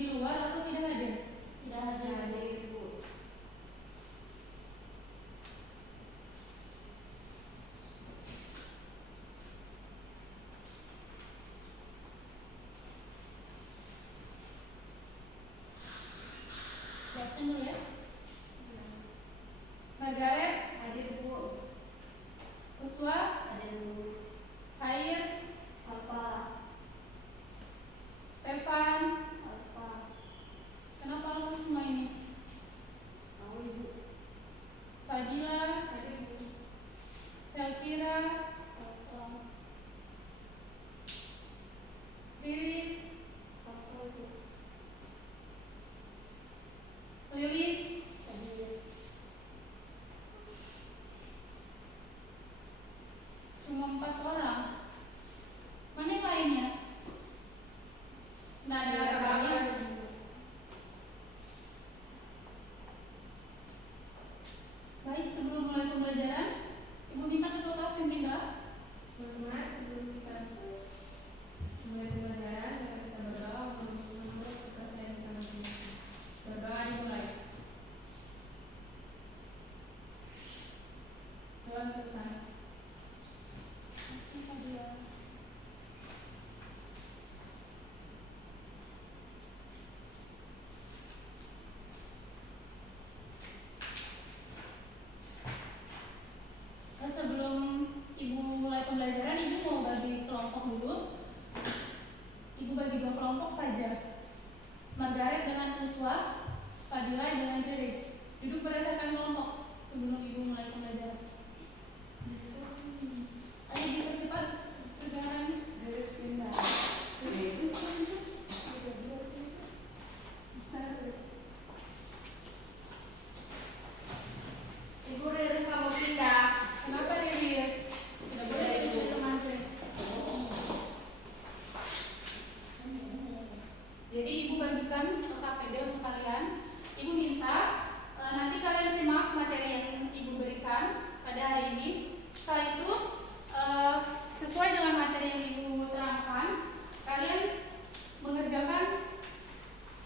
di luar atau tidak hadir? Tidak hadir, Bu. Absen dulu ya. Margaret Hadir, Bu. Uswa Hadir, Bu. Hair Apa? Stefan. Apa? Kenapa alfa semua ini? Tahu, Ibu. Fadila Hadir, Bu. Selvira Apa? Riris Apa, Bu? Lilis Hadir. cuma 4 orang. Mana yang lainnya? Nggak ada kabarnya. Baik, sebelum mulai pembelajaran, Ibu minta ketua kelas pimpin doa. Teman-teman, sebelum kita mulai pembelajaran, kita berdoa untuk menurut kepercayaan kita masing-masing. Berdoa dimulai. Tuhan selesai. Kasih Fadila. Sebelum Ibu mulai pembelajaran, Ibu mau bagi kelompok dulu. Ibu bagi 2 kelompok saja. Margaret dengan Uswa, Fadila dengan Riris. Duduk berdasarkan kelompok sebelum Ibu mulai pembelajaran. Ayo dipercepat perjalanan. Harus pindah. Ibu Riris kamu pindah. Kenapa Riris? Tidak boleh itu teman Riris. Jadi Ibu bagikan ke KPD untuk kalian. Ibu minta nanti kalian simak materi yang Ibu berikan pada hari ini. Setelah itu sesuai dengan materi yang Ibu terangkan, kalian mengerjakan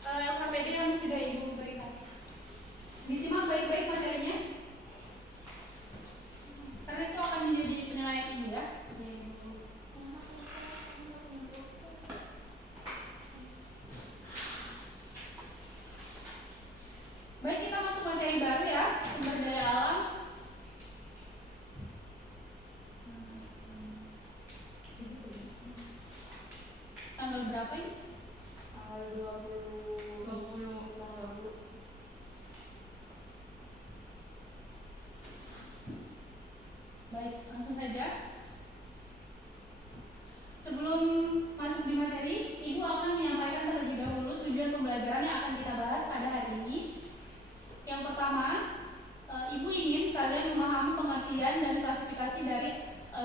KPD yang sudah Ibu berikan. Disimak baik-baik materinya, karena itu akan menjadi penilaian Ibu ya. Baik, kita masuk materi baru ya, sumber daya alam. Tanggal berapa ini? Tanggal 20. Baik, langsung saja. Sebelum masuk di materi, Ibu akan menyampaikan terlebih dahulu tujuan pembelajaran yang akan kita bahas pada hari ini. Yang pertama, Ibu ingin kalian memahami pengertian dan klasifikasi dari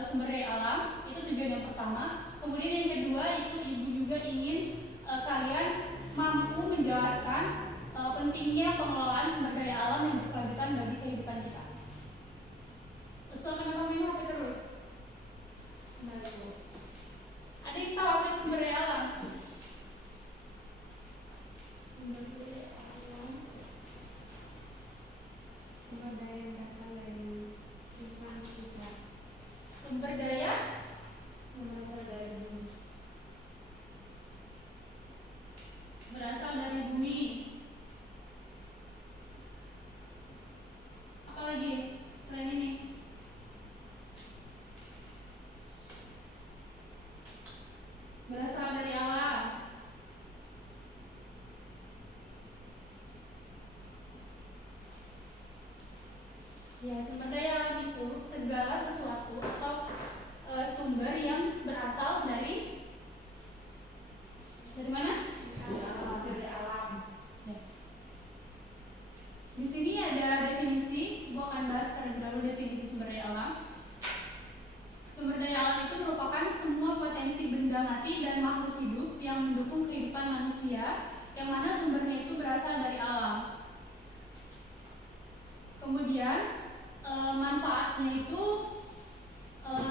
sumber daya alam. Itu tujuan yang pertama. Kemudian yang kedua, itu Ibu juga ingin kalian mampu menjelaskan pentingnya pengelolaan sumber daya alam yang berkelanjutan bagi kehidupan kita. Usul kenapa main HP terus? Ada yang tahu apa itu sumber daya alam? Sumber daya yang datang dari lingkungan sekitar. Sumber daya Berasal dari bumi. berasal dari bumi. Apalagi selain ini? Berasal dari alam. Ya, sumber daya alam itu segala sesuatu atau sumber yang berasal dari mana? Dari alam. Ya. Di sini ada definisi. Ibu akan bahas terlebih dahulu definisi sumber daya alam. Sumber daya alam itu merupakan semua potensi benda mati dan makhluk hidup yang mendukung kehidupan manusia, yang mana sumbernya itu berasal dari alam. Kemudian manfaatnya itu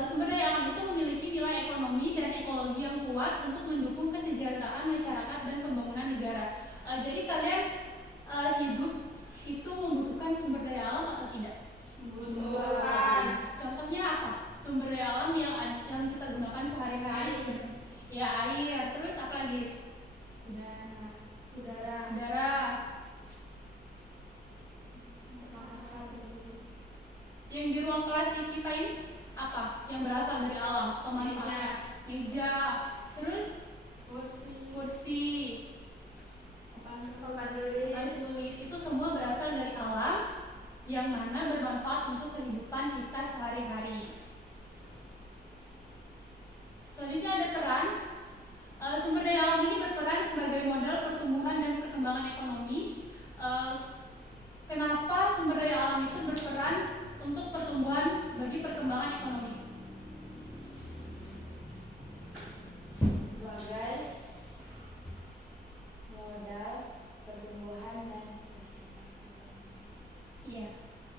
sumber daya alam itu memiliki nilai ekonomi dan ekologi yang kuat untuk mendukung kesejahteraan masyarakat dan pembangunan negara. udara. Yang di ruang kelas kita ini apa? Yang berasal dari alam, pemanfaatan. Meja. Terus kursi. Tempat tulis. Itu semua berasal dari alam yang mana bermanfaat untuk kehidupan kita sehari-hari. Selanjutnya ada peran. Sumber daya alam ini berperan sebagai modal pertumbuhan dan perkembangan ekonomi. Kenapa sumber daya alam itu berperan untuk pertumbuhan bagi perkembangan ekonomi? Sebagai modal pertumbuhan dan Iya,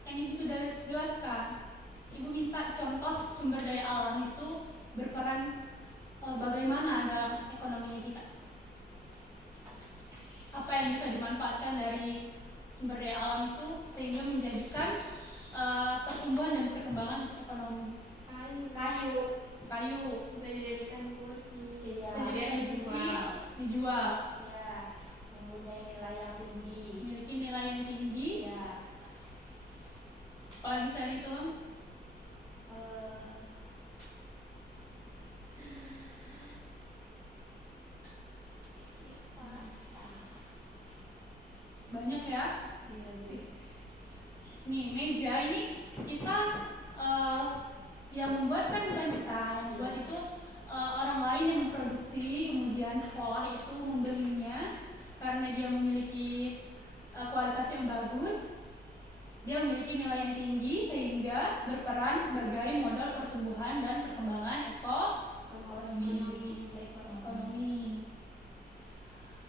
yang ibu sudah jelaskan. Ibu minta contoh sumber daya alam itu berperan bagaimana dalam ekonomi kita. Apa yang bisa dimanfaatkan dari sumber daya alam itu sehingga menjadikan pertumbuhan dan perkembangan ekonomi. Kayu bisa dijadikan kursi, bisa dijadikan kursi, dijual, ya, mempunyai nilai yang tinggi. memiliki nilai yang tinggi. Ya, Apalagi selain itu? Banyak ya. Nih meja ini kita yang membuat kan bukan kita, yang membuat itu orang lain yang memproduksi, kemudian sekolah itu membelinya karena dia memiliki kualitas yang bagus, dia memiliki nilai yang tinggi sehingga berperan sebagai modal pertumbuhan dan perkembangan ekonomi.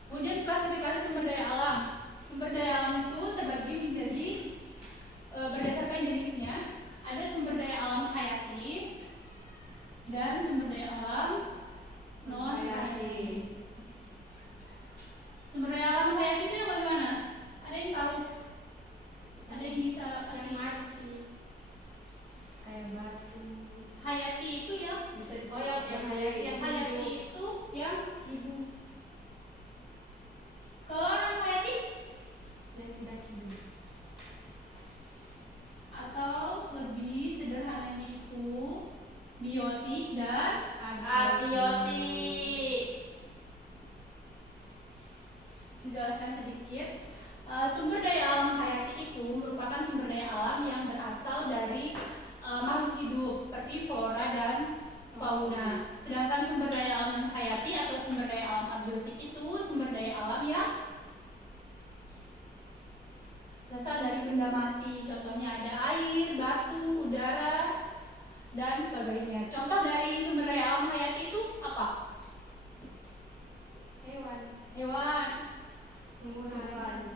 Kemudian klasifikasi sumber daya alam. Sumber daya alam itu terbagi menjadi berdasarkan jenisnya. Ada sumber daya alam hayati dan sumber daya alam non hayati. Sumber daya alam hayati itu yang bagaimana? Ada yang tahu? Ada yang bisa kasih? kayak batu. Hayati itu yang hayati itu yang hidup. Kalau non hayati yang tidak hidup. atau lebih sederhananya itu biotik dan abiotik. Dijelaskan sedikit. Sumber daya alam hayati itu merupakan sumber daya alam yang berasal dari makhluk hidup seperti flora dan fauna. Sedangkan sumber daya alam non hayati atau sumber daya alam abiotik itu sumber daya alam yang berasal dari benda mati. Contohnya ada air, batu, udara, dan sebagainya. Contoh dari sumber daya alam hayati itu apa? Hewan,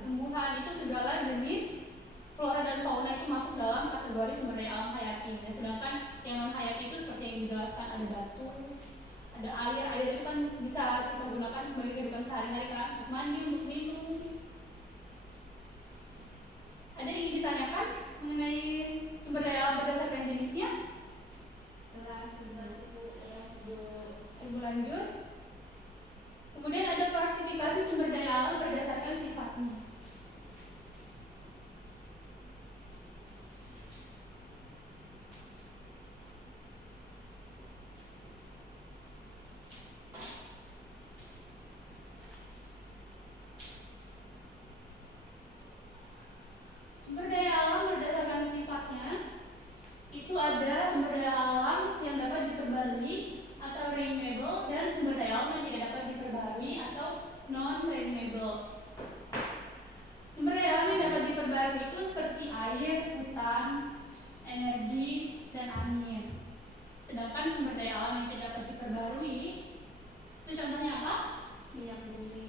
tumbuhan itu segala jenis flora dan fauna itu masuk dalam kategori sumber daya alam hayati. Nah, sedangkan yang non hayati itu seperti yang dijelaskan, ada batu, ada air itu kan bisa kita gunakan sebagai kehidupan sehari-hari kan, untuk mandi, untuk minum. Ada yang ingin ditanyakan mengenai sumber daya alam berdasarkan jenisnya? Ibu lanjut. Kemudian ada klasifikasi sumber daya alam berdasarkan sifatnya. Sumber daya alam berdasarkan sifatnya itu ada sumber daya alam yang dapat diperbarui atau renewable dan sumber daya alam yang tidak dapat diperbarui atau non renewable. Sumber daya alam yang dapat diperbarui itu seperti air, hutan, energi, dan angin. Sedangkan sumber daya alam yang tidak dapat diperbarui itu contohnya apa? Minyak bumi.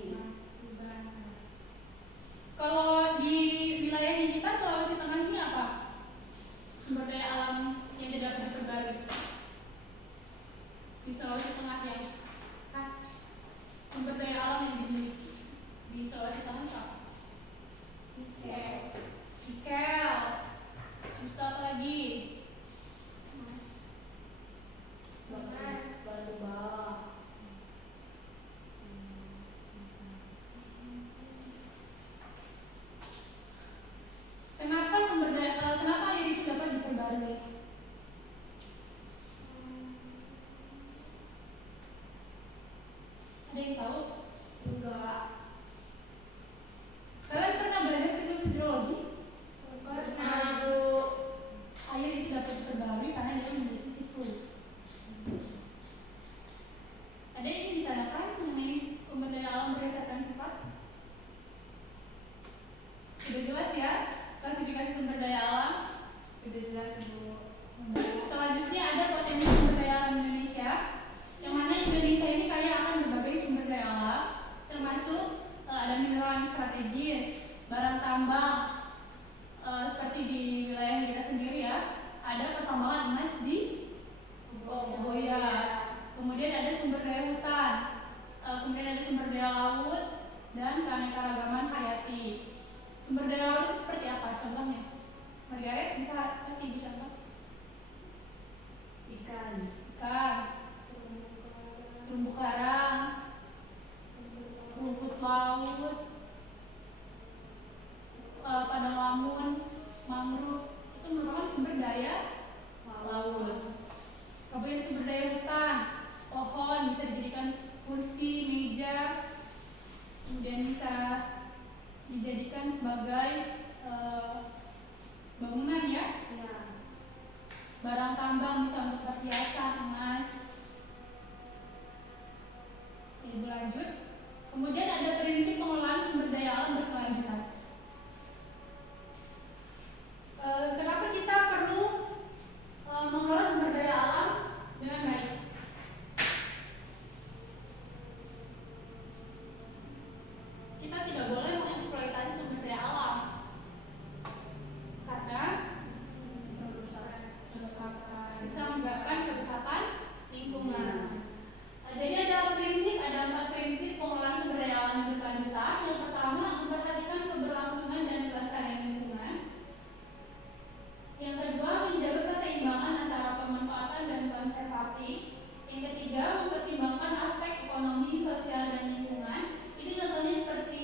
Kalau di wilayahnya kita Sulawesi Tengah ini apa? Sumber daya alam yang tidak dapat diperbarui di Sulawesi Tengah yang khas, sumber daya alam yang dimiliki di Sulawesi Tengah apa? Nikel. Terus apa lagi? Batu bara. Sudah jelas ya klasifikasi sumber daya alam? Sudah jelas Bu. Selanjutnya ada potensi sumber daya alam Indonesia, yang mana Indonesia ini kaya akan berbagai sumber daya alam, termasuk ada mineral yang strategis, barang tambang, seperti di wilayah kita sendiri ya, ada pertambangan emas di Boya, kemudian ada sumber daya hutan, kemudian ada sumber daya laut, dan keanekaragaman hayati. Sumber daya laut itu seperti apa contohnya? Margaret bisa kasih ibu contoh? Ikan. Terumbu karang, rumput laut, padang lamun, mangrove, itu merupakan sumber daya laut. Kemudian sumber daya hutan, pohon bisa dijadikan kursi, meja, kemudian bisa dijadikan sebagai bangunan ya. Barang tambang bisa untuk perhiasan, emas. Ibu lanjut. Kemudian ada prinsip pengelolaan sumber daya alam berkelanjutan. Kenapa kita perlu mengelola sumber daya alam dengan baik? Kita tidak boleh mengeksploitasi sumber daya alam karena bisa menyebabkan kerusakan lingkungan. Jadi ada empat prinsip pengelolaan sumber daya alam yang berkelanjutan. Yang pertama, memperhatikan keberlangsungan dan kelestarian lingkungan. Yang kedua, menjaga keseimbangan antara pemanfaatan dan konservasi. Yang ketiga, mempertimbangkan aspek ekonomi, sosial, dan lingkungan. Ini contohnya seperti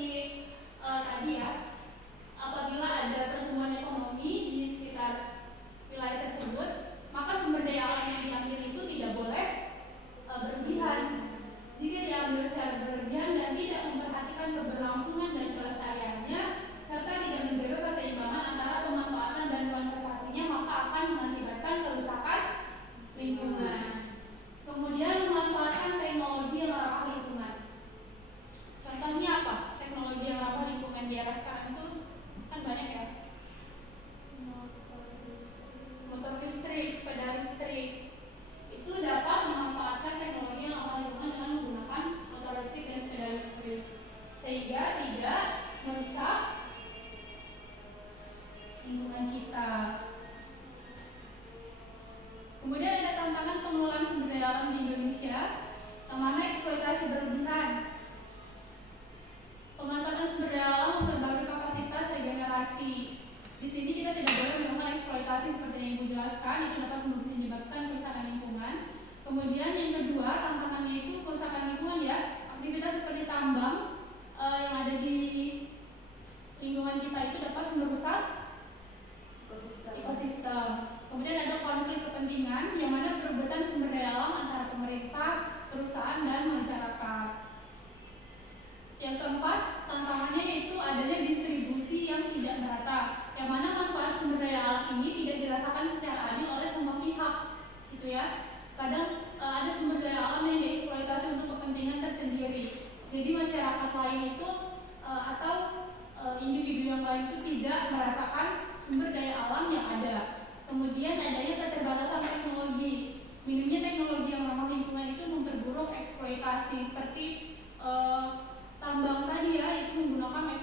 tadi ya, apabila ada pertumbuhan ekonomi di sekitar wilayah tersebut, maka sumber daya alam yang diambil itu tidak boleh berlebihan. Jika diambil secara berlebihan dan tidak memperhatikan keberlangsungan dan kelestariannya, serta tidak menjaga keseimbangan antara pemanfaatan dan konservasinya, maka akan mengakibatkan kerusakan lingkungan. Kemudian memanfaatkan teknologi yang ramah lingkungan. Contohnya apa? Teknologi yang ramah lingkungan di era sekarang itu kan banyak ya. Motor listrik, sepeda listrik, itu dapat memanfaatkan teknologi yang ramah lingkungan dengan menggunakan motor listrik dan sepeda listrik, sehingga tidak merusak lingkungan kita. Kemudian ada tantangan pengelolaan sumber daya alam di Indonesia, yang mana eksploitasi berlebihan. Pemanfaatan sumber daya alam memperbarui kapasitas regenerasi. Di sini kita tidak boleh melakukan eksploitasi seperti yang Ibu jelaskan, itu dapat menyebabkan kerusakan lingkungan. Kemudian yang kedua, tantangannya itu kerusakan lingkungan ya. Aktivitas seperti tambang yang ada di lingkungan kita itu dapat merusak ekosistem. Kemudian ada konflik kepentingan yang mana perebutan sumber daya alam antara pemerintah, perusahaan, dan masyarakat. Yang keempat, tantangannya yaitu adanya distribusi yang tidak merata, yang mana manfaat sumber daya alam ini tidak dirasakan secara adil oleh semua pihak, gitu ya. Kadang ada sumber daya alam yang dieksploitasi untuk kepentingan tersendiri. Jadi masyarakat lain itu atau individu yang lain itu tidak merasakan sumber daya alam yang ada. Kemudian adanya keterbatasan teknologi. Minimnya teknologi yang ramah lingkungan itu memperburuk eksploitasi seperti tambang tadi ya, itu menggunakan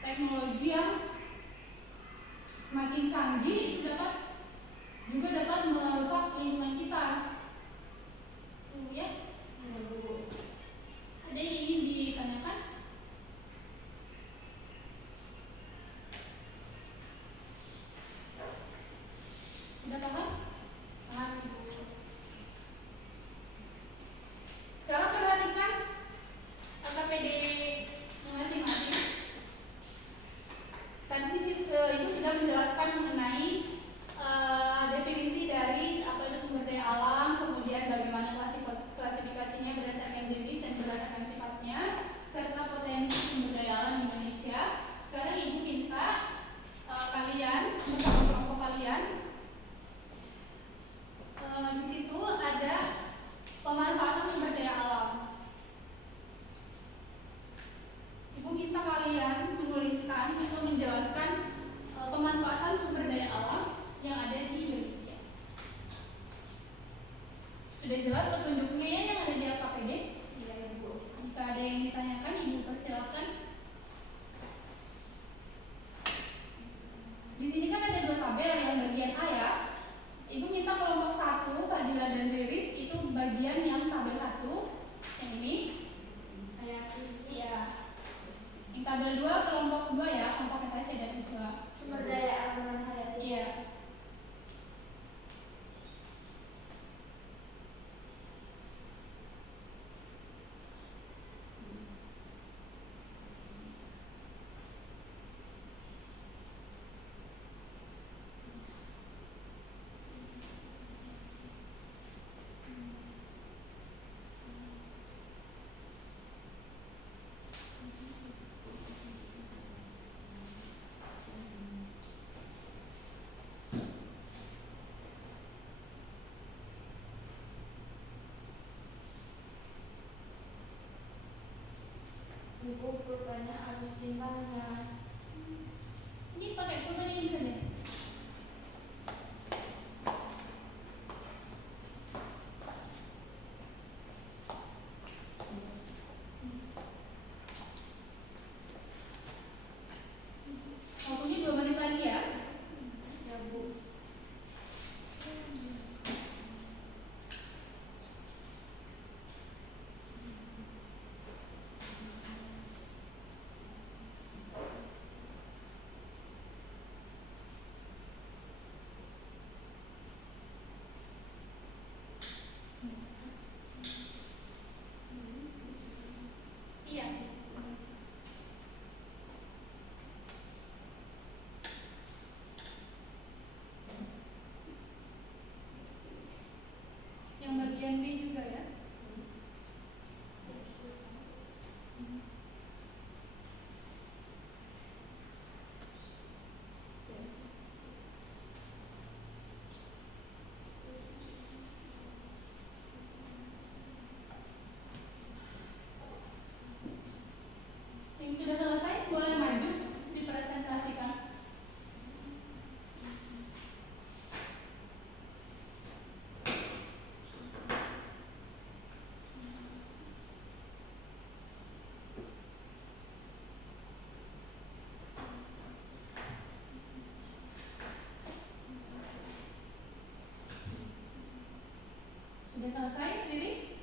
teknologi yang semakin canggih, itu juga dapat merusak lingkungan kita. Ya. Ada yang ingin ditanyakan? Sudah paham? Paham Ibu. Sekarang perhatikan KPD masing-masing. Tadi Ibu sudah menjelaskan mengenai definisi dari apa itu sumber daya alam, kemudian bagaimana klasifikasinya berdasarkan jenis dan berdasarkan sifatnya, serta potensi sumber daya alam Indonesia. Sekarang Ibu minta kalian bersama kelompok kalian. Di situ ada pemanfaatan sumber daya alam. Ibu minta kalian menulis tuliskan untuk menjelaskan pemanfaatan sumber daya alam yang ada di Indonesia. Sudah jelas petunjuknya ya yang ada di LKPD? Iya, Ibu. Jika ada yang ditanyakan, Ibu persilakan. Di sini kan ada dua tabel, yang bagian A ya. Ibu minta kelompok 1, Fadila dan Riris, itu bagian yang tabel 1, yang ini. Ya. Yang tabel 2, kelompok 2 ya, kelompok Natasha dan Iswa. Sumber daya alam non hayati. Iya. Ibu pulpennya harus tintanya. Ini pakai pulpen ini saja. Waktunya 2 menit lagi ya. Ya, Bu. Iya. Yang bagian B juga ya. Yang sudah selesai boleh maju dipresentasikan. Sudah selesai, Riris?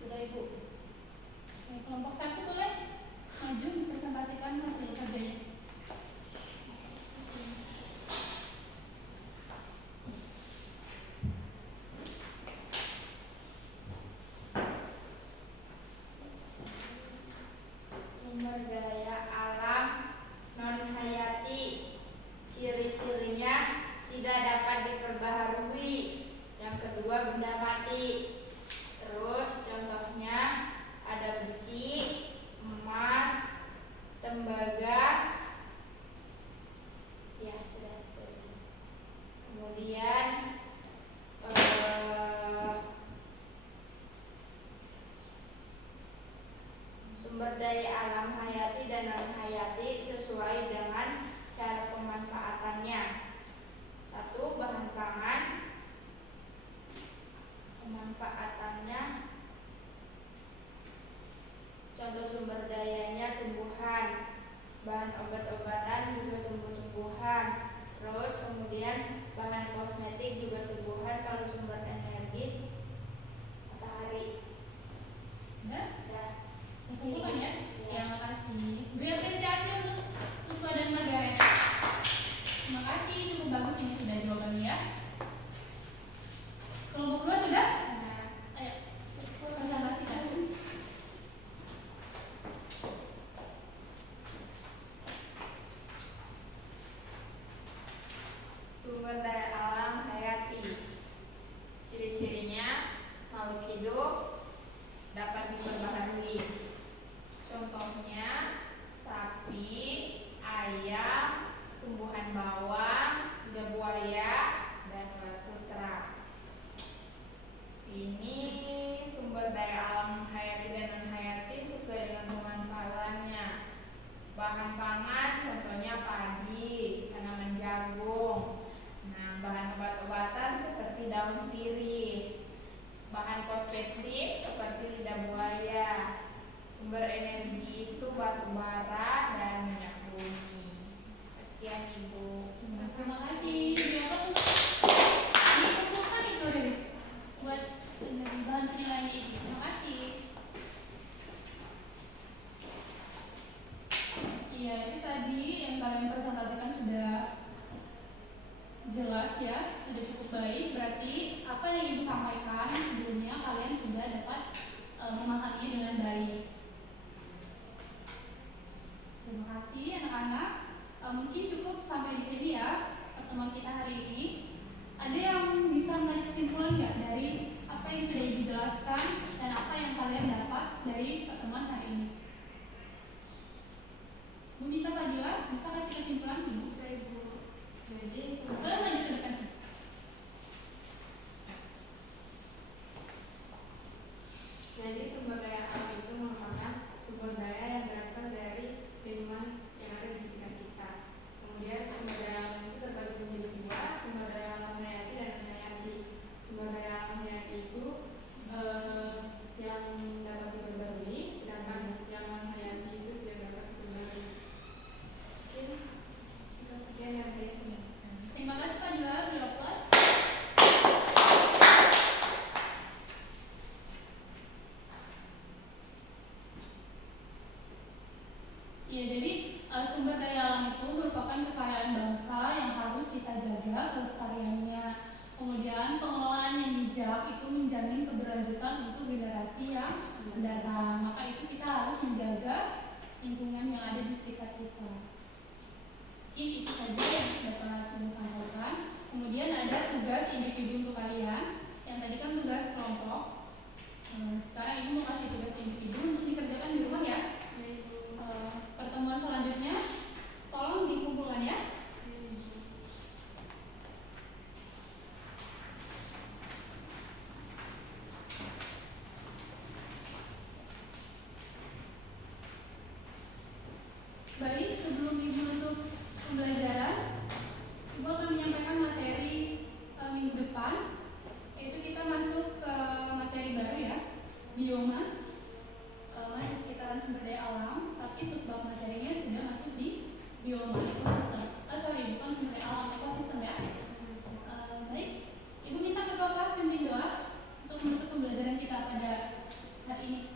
Sudah, Ibu. Oke, kelompok 1 boleh maju mempresentasikan hasil kerjanya. Sumber daya alam non hayati, ciri-cirinya tidak dapat diperbaharui. Yang kedua, benda mati. Terus contohnya ada besi, emas, tembaga, ya sudah itu. Kemudian sumber daya alam hayati dan non hayati sesuai dengan cara pemanfaatannya. 1. Bahan pangan. Pemanfaatannya, contoh sumber dayanya tumbuhan, bahan obat-obatan juga tumbuh-tumbuhan. Terus kemudian bahan kosmetik juga tumbuhan. Kalau sumber energi, matahari. Udah? Ya. Kesimpulan ya? Ya. Ya, makasih. Beri apresiasi untuk Puspa dan Margaret. Terima kasih, cukup bagus ini sudah jawabannya ya. Kelompok 2 sudah? Nah, Ayo, presentasikan. Sumber energi itu batu bara dan minyak bumi. Sekian Ibu. Terima kasih. Berapa semua? Dikumpulkan itu Riz buat bahan penilaian ini. Terima kasih. Iya, itu tadi yang kalian presentasikan sudah jelas ya, sudah cukup baik. Berarti apa yang Ibu sampaikan sebelumnya kalian sudah dapat memahaminya dengan baik. Terima kasih anak-anak. Mungkin cukup sampai di sini ya pertemuan kita hari ini. Ada yang bisa menarik kesimpulan nggak dari apa yang sudah Ibu jelaskan dan apa yang kalian dapat dari pertemuan hari ini? Bu minta Fadila, bisa kasih kesimpulan Ibu? Bisa Ibu. Jadi Boleh lanjut ke depan. sumber daya alam itu merupakan sumber daya yang berasal dari lingkungan yang ada di sekitar kita. Kemudian sumber daya alam itu terbagi menjadi dua, sumber daya alam hayati dan non hayati. Sumber daya alam hayati itu yang dapat diperbarui, sedangkan yang non hayati itu tidak dapat diperbarui. Mungkin sekian yang saya punya. Terima kasih Fadila, beliau plus. Ya, jadi sumber daya alam itu merupakan kekayaan bangsa yang harus kita jaga kelestariannya. Kemudian pengelolaan yang bijak itu menjamin keberlanjutan untuk generasi yang mendatang. Maka itu kita harus menjaga lingkungan yang ada di sekitar kita. Mungkin itu saja yang dapat Ibu sampaikan. Kemudian ada tugas individu untuk kalian. Yang tadi kan tugas kelompok. Sekarang Ibu mau kasih tugas individu untuk dikerjakan di rumah ya. Pertemuan selanjutnya tolong dikumpulkan ya. Baik, sebelum Ibu tutup pembelajaran, Ibu akan menyampaikan materi minggu depan, yaitu kita masuk ke materi baru ya, bioma. Masih sekitaran sumber daya alam, tapi subbab materinya sudah masuk di bioma ekosistem. Bukan sumber daya alam, ekosistem ya. Baik, Ibu minta ketua kelas memimpin doa untuk menutup pembelajaran kita pada hari ini.